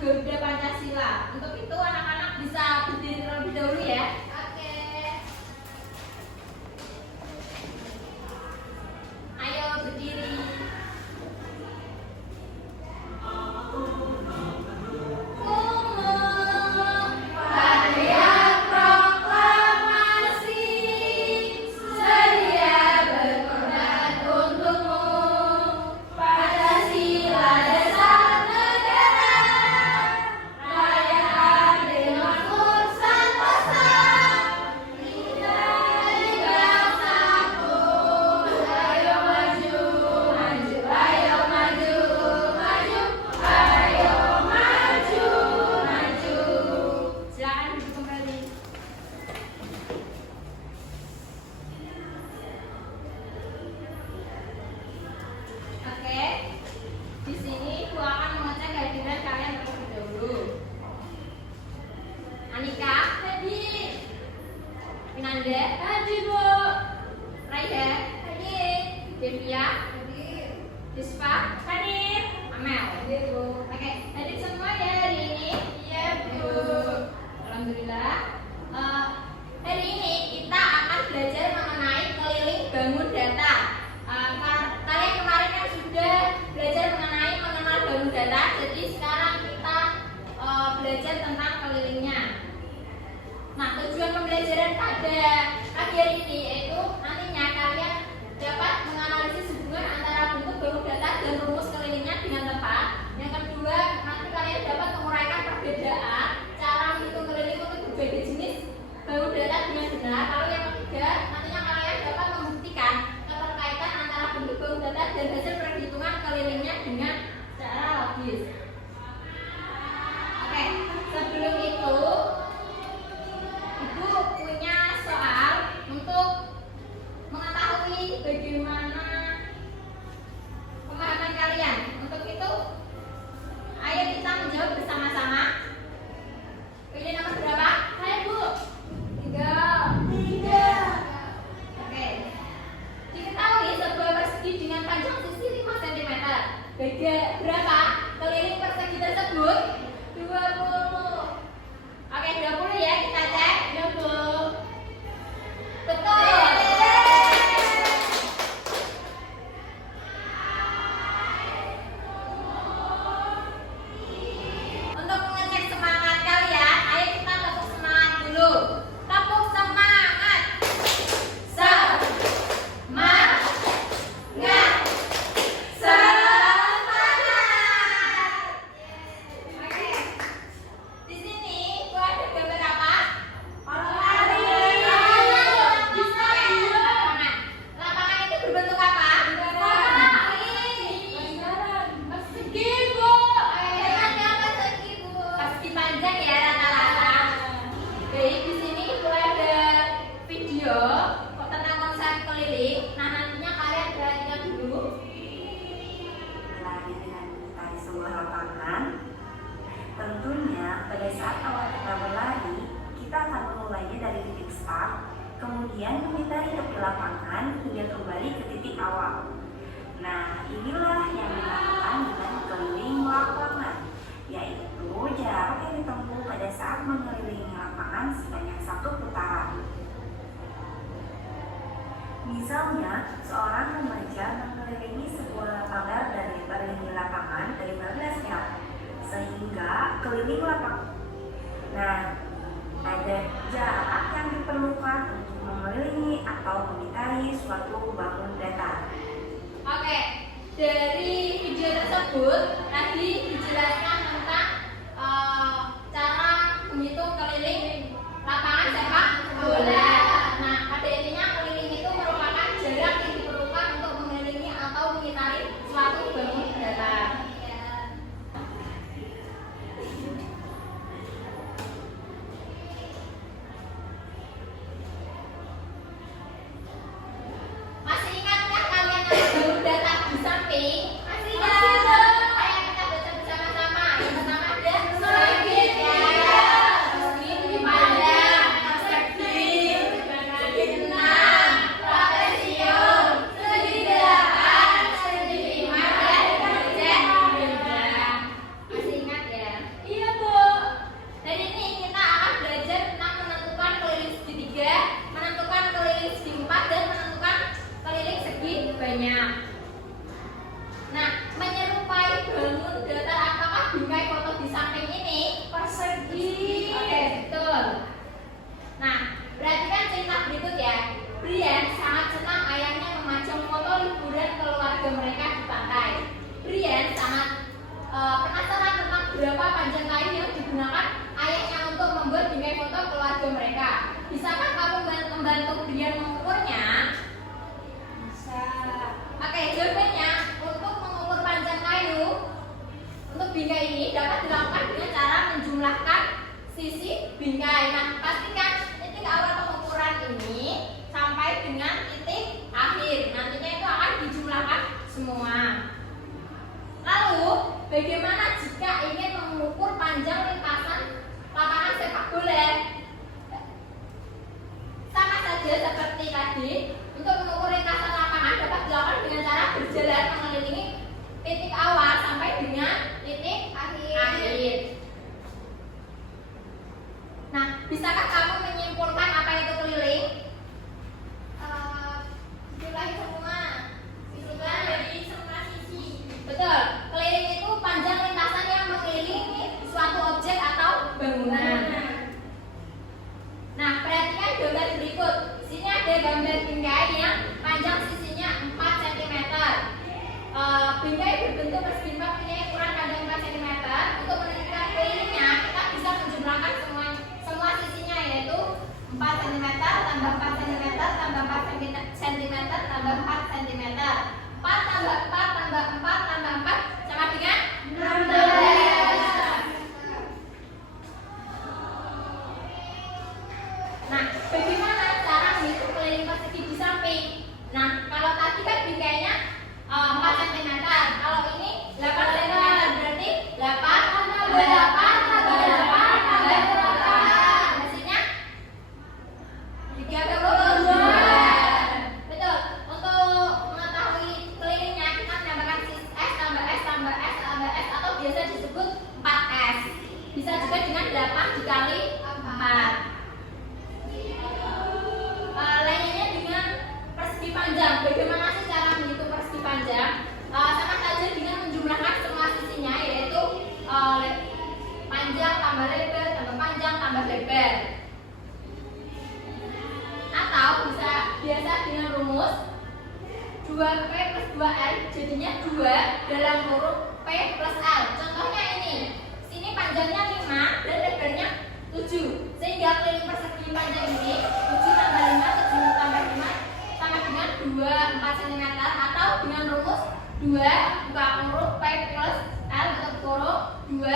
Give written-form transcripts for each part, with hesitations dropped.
Garuda Pancasila. Untuk itu anak-anak bisa berdiri terlebih dahulu ya. Oke. Ayo berdiri. Nanda, hadir Bu. Raiha, hadir. Devia, hadir. Dispa, hadir. Amel, hadir Bu. Oke, hadir semua ya hari ini. Iya Bu. Alhamdulillah. Hari ini kita akan belajar mengenai keliling bangun data. Kalian kemarin kan sudah belajar mengenai mengenal bangun data. Jadi sekarang kita belajar tentang kelilingnya. Nah, tujuan pembelajaran pada pagi hari ini yaitu nantinya kalian dapat menganalisis hubungan antara bentuk bangun data dan rumus kelilingnya dengan tepat. Yang kedua, nanti kalian dapat menguraikan perbedaan cara menghitung keliling untuk berbagai jenis bangun data dengan benar. Lalu yang ketiga, nantinya kalian dapat membuktikan keterkaitan antara bentuk bangun data dan hasil perhitungan kelilingnya dengan cara logis. Oke, sebelum itu Ibu punya soal untuk mengetahui bagaimana pemahaman kalian. Untuk itu, ayo kita menjawab bersama-sama. Pilih nomor berapa? Ayo Bu. 3. Oke. Diketahui sebuah persegi dengan panjang sisi 5 cm. Berapa keliling persegi tersebut? 20. Oke, 20 ya, kita cek. 20. Betul. Untuk mengecek semangat kalian, ayo kita tepuk semangat dulu. Tepuk semangat. Semangat. Semangat. Oke. Di sini gua ada gambar Misalnya, seorang remaja mengelilingi sebuah lapangan dan mengelilingi lapangan 15 meter, sehingga keliling lapangan. Nah, ada jarak yang diperlukan untuk mengelilingi atau mengitari suatu bangun datar. Oke, dari video tersebut tadi dijelaskan tentang cara menghitung keliling lapangan sepak bola. Nah, pada intinya keliling itu merupakan jarak yang diperlukan untuk mengelilingi atau mengitari suatu bangun datar. Masih ingatkah kalian ada bangun datar di samping? Masih ingat? Ayo kita baca bersama-sama. Yang pertama ada segitiga, persegi panjang, persegi, persegi enam, trapesium, segi delapan, segi lima, dan cek bintang. Masih ingat ya? Iya, Bu. Dan ini kita akan belajar tentang menentukan keliling segitiga, menentukan keliling segi empat, dan menentukan keliling segi banyak. Nah, menyerupai bangun datar apakah bingkai foto di samping ini? Persegi. Oke, betul. Nah, perhatikan cerita berikut ya. Brian sangat senang ayahnya memajang foto liburan keluarga mereka di pantai. Brian sangat penasaran tentang berapa panjang kayu yang digunakan ayahnya untuk membuat bingkai foto keluarga mereka. Bisakah kamu membantu Brian mengukurnya? Bisa. Oke, jawabannya untuk mengukur panjang kayu untuk bingkai ini dapat dilakukan dengan cara menjumlahkan sisi bingkai. Nah, pastikan titik awal pengukuran ini sampai dengan titik akhir. Nantinya itu akan dijumlahkan semua. Lalu, bagaimana jika ingin mengukur panjang lintasan lapangan sepak bola? Sama saja seperti tadi, untuk mengukur lintasan lapangan dapat dilakukan dengan cara berjalan mengelilingi titik awal sampai dengan titik akhir. Nah, bisakah kamu menyimpulkan apa itu keliling? Jumlahi semua. Jumlah dari semua sisi. Betul. Keliling itu panjang lintasan yang mengelilingi suatu objek atau bangunan. Nah, perhatikan gambar berikut. Di sini ada gambar bingkai yang panjang sisinya 4 cm. Bingkai berbentuk persegi empat punya ukuran panjang 4 cm. Untuk menentukan kelilingnya, kita bisa menjumlahkan semua sisinya, yaitu 4 cm tambah 4 cm tambah 4 cm tambah 4 cm. 4 tambah 4 tambah 4 tambah 4 sama dengan 16. Nah, bagaimana cara menghitung keliling persegi di samping? Nah, kalau tadi kan bingkainya 4 cm. Kalau ini 8 cm, berarti 8 tambah 8 tambah 8 tambah 8. Hasilnya 32. Betul. Untuk mengetahui kelilingnya, kita menambahkan S tambah S tambah S tambah S atau biasa disebut 4S. Bisa juga dengan 8 dikali 4. Lainnya dengan persegi panjang. Bagaimana sih cara menghitung persegi panjang? Sama saja dengan menjumlahkan semua sisinya, yaitu panjang tambah lebar tambah panjang tambah lebar. Atau bisa biasa dengan rumus 2P plus 2L jadinya 2 dalam kurung P plus L. Contohnya ini. Sini panjangnya 5 dan lebarnya 7. Sehingga keliling persegi panjang ini 7 tambah 5, 7 tambah 5 sama dengan 24 cm. Atau dengan rumus 2 buka kurung P plus L tutup kurung 5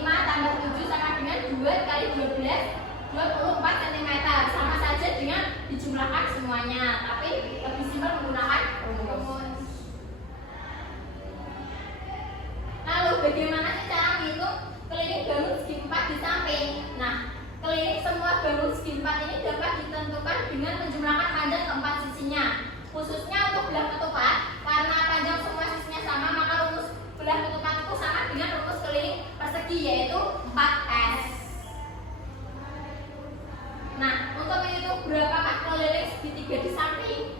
tambah 7 sama dengan 2 kali 12 24 cm. Sama saja dengan dijumlahkan semuanya, tapi lebih simpel menggunakan rumus. Lalu bagaimana sih cara menghitung keliling bangun segi 4 di samping? Nah, keliling semua bangun segi 4 ini dapat ditentukan dengan menjumlahkan panjang keempat sisinya. Khususnya untuk belah ketupat, karena panjang semua sisinya sama, maka rumus belah ketupat itu sama dengan rumus keliling persegi, yaitu 4S. Nah, untuk menghitung berapakah keliling segitiga di samping,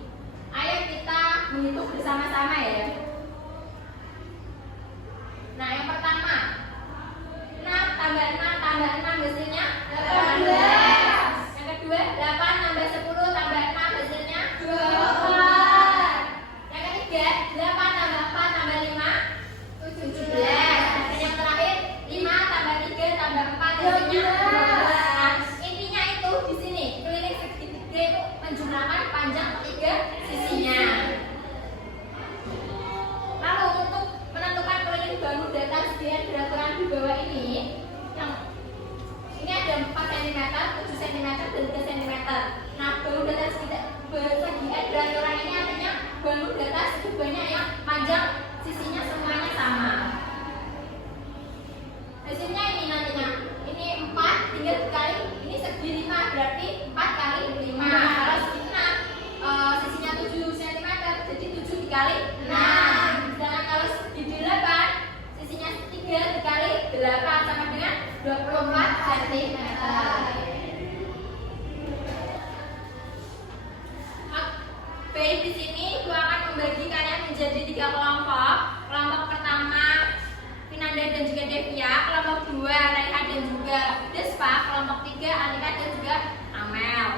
24 cm. Baik, di sini gua akan membagi kalian menjadi 3 kelompok. Kelompok pertama Vinanda dan juga Devia, kelompok 2 Raihan dan juga Despa, kelompok 3 Alika dan juga Amel.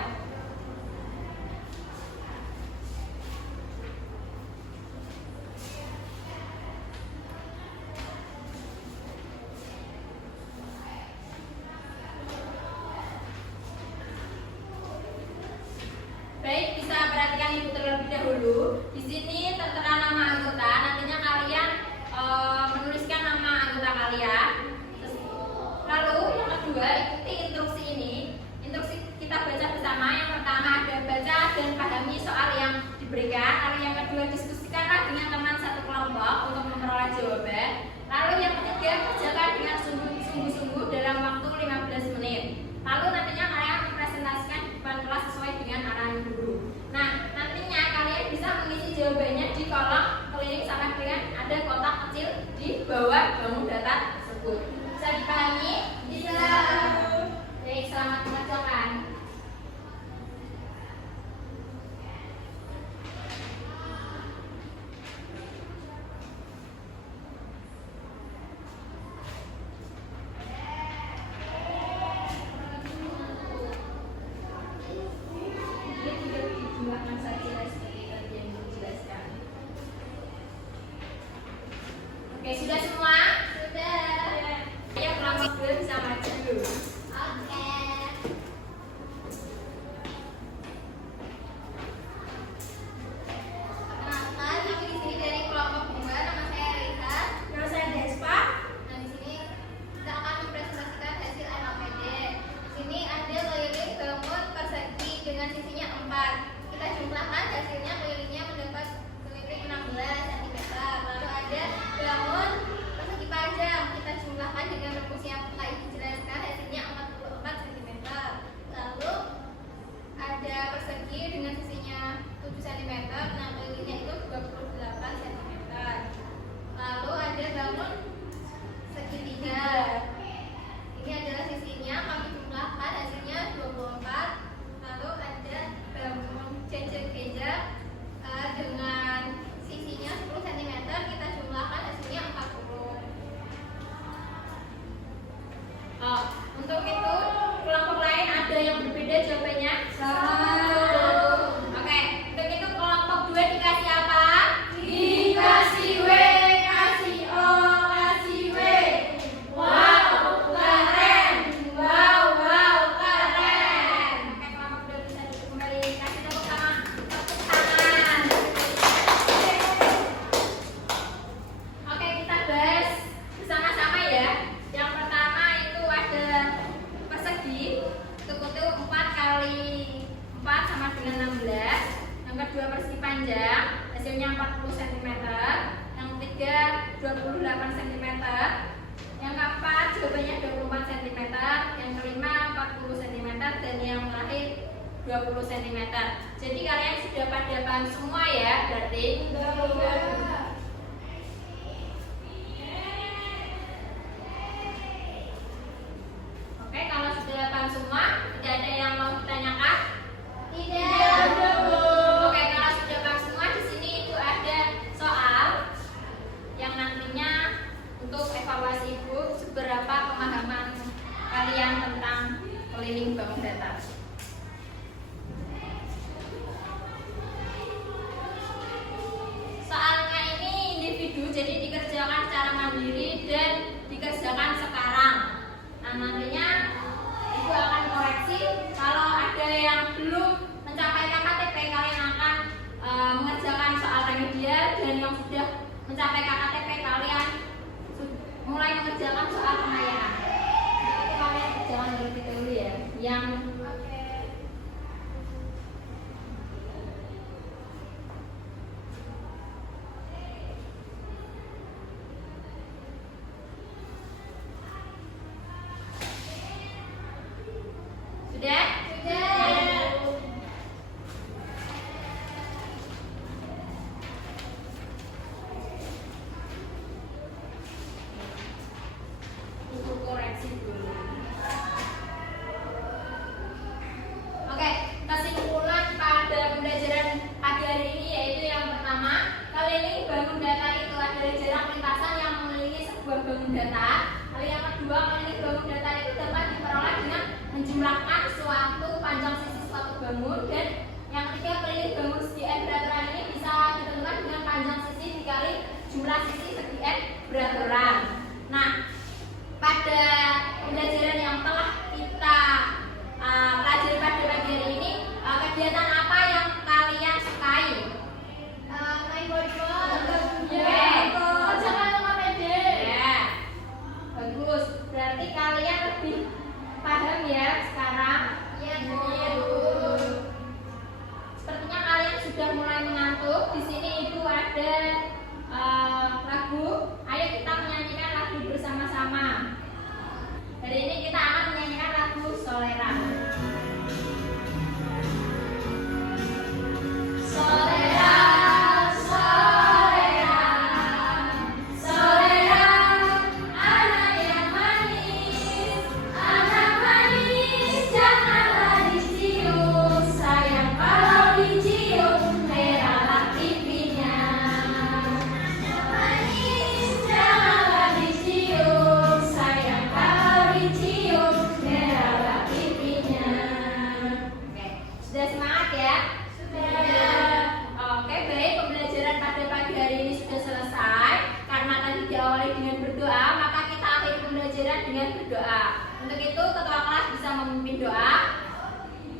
Baik, bisa perhatikan ibu terlebih dahulu. Di sini tertera nama anggota. Nantinya kalian menuliskan nama anggota kalian. Lalu yang kedua, ikuti instruksi ini. Instruksi kita baca bersama. Yang pertama ada baca dan pahami soal yang diberikan. Lalu yang kedua, diskusikanlah dengan teman satu kelompok untuk memperoleh jawaban. Lalu yang ketiga, kerjakan dengan sungguh-sungguh dalam waktu 15 menit. Lalu nantinya kalian mempresentasikan di depan kelas sesuai dengan arahan guru. Nah, nantinya kalian bisa mengisi jawabannya di kolom keliling sampai dengan ada kotak kecil di bawah bangun data tersebut. Bisa dipahami? Bisa. Baik, selamat mengerjakan. Oke, sudah semua? Sudah. Ayo kelompok 2 bisa maju. Oke. Kenalkan, kami di sini dari kelompok 2. Nama saya Rita. Nama saya Despa. Nah, di sini kita akan mempresentasikan hasil MAPD. Di sini ada keliling bangun persegi dengan sisinya 4. Kita jumlahkan hasilnya, kelilingnya mendapat keliling 16 cm. Lalu ada bangun persegi panjang, kita jumlahkan dengan rumus yang telah dijelaskan, hasilnya 44 cm. Lalu ada persegi dengan sisinya 7 cm, nah kelilingnya itu 28 cm. Lalu ada bangun segitiga, ini adalah sisinya, kami jumlahkan, hasilnya 24. Lalu ada bangun geja-geja dengan sisinya 10 cm, kita jumlahkan, hasilnya 40. Oh, untuk itu kelompok lain ada yang berbeda jawabannya? Oke, untuk itu kelompok 2 dikasih apa? Dikasih W, kasih O, kasih W. Wow, keren. Wow, keren. Oke, kelompok 2 bisa duduk kembali. Kasih tepuk tangan. Oke, kita bahas bersama-sama ya. Yang pertama itu ada persegi, itu 4 kali 4 sama dengan 16. Yang kedua persegi panjang, hasilnya 40 cm. Yang ketiga 28 cm. Yang keempat jawabannya 24 cm. Yang kelima 40 cm. Dan yang terakhir 20 cm. Jadi kalian sudah pada paham semua ya, berarti? Oke, kalau sudah paham semua, tidak ada yang mau ditanyakan? Tidak. Oke, kalau sudah paham semua, di sini itu ada soal yang nantinya untuk evaluasi ibu seberapa pemahaman kalian tentang keliling bangun data. Soalnya ini individu, jadi dikerjakan secara mandiri dan dikerjakan sekarang. Nah, nantinya ibu akan koreksi kalau ada yang belum mencapai KKTP, kalian akan mengerjakan soal remedial, dan yang sudah mencapai KKTP kalian mulai mengerjakan soal pengayaan. Itu kalian kerjakan terlebih dahulu ya. Yang sudah? Untuk koreksi dulu. sebuah bangun data. Lalu yang kedua, menilai bangun data itu dapat diperoleh dengan menjumlahkan suatu panjang sisi suatu bangun. Dan yang ketiga, menilai bangun segi n beraturan ini bisa ditentukan dengan panjang sisi dikali jumlah sisi segi n beraturan. Nah, pada pembelajaran yang telah kita pelajari pada pagi hari ini, kegiatan apa yang kalian sukai? Main volleyball. Jangan lupa pede. Ya, bagus. Berarti kalian lebih paham ya sekarang. Iya, Bu. Sepertinya kalian sudah mulai mengantuk. Di sini Ibu ada lagu. Ayo kita menyanyikan lagu bersama-sama. Hari ini kita akan menyanyikan lagu Solera. Solera, solera, solera, anak yang manis, janganlah dicium, sayang kalau dicium, merahlah pipinya. Manis, janganlah dicium, sayang kalau dicium, merahlah pipinya. Oke, sudah semangat ya? Oke, baik, pembelajaran pada pagi hari ini sudah selesai. Karena tadi diawali dengan berdoa, maka kita akhiri pembelajaran dengan berdoa. Untuk itu, ketua kelas bisa memimpin doa.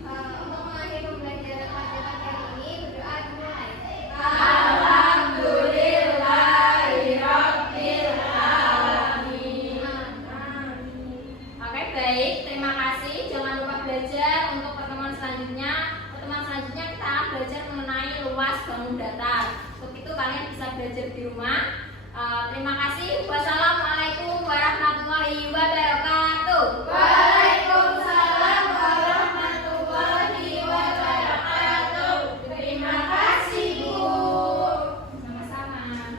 Untuk mengakhiri pembelajaran pada pagi hari ini, berdoa dimulai. Alhamdulillahirabbil alamin. Oke, baik, terima kasih. Jangan lupa belajar untuk pertemuan selanjutnya. Pertemuan selanjutnya kita akan belajar mengenai luas bangun datar. Untuk itu kalian bisa belajar di rumah. Terima kasih. Wassalamualaikum warahmatullahi wabarakatuh. Waalaikumsalam warahmatullahi wabarakatuh. Terima kasih, Bu. Sama-sama.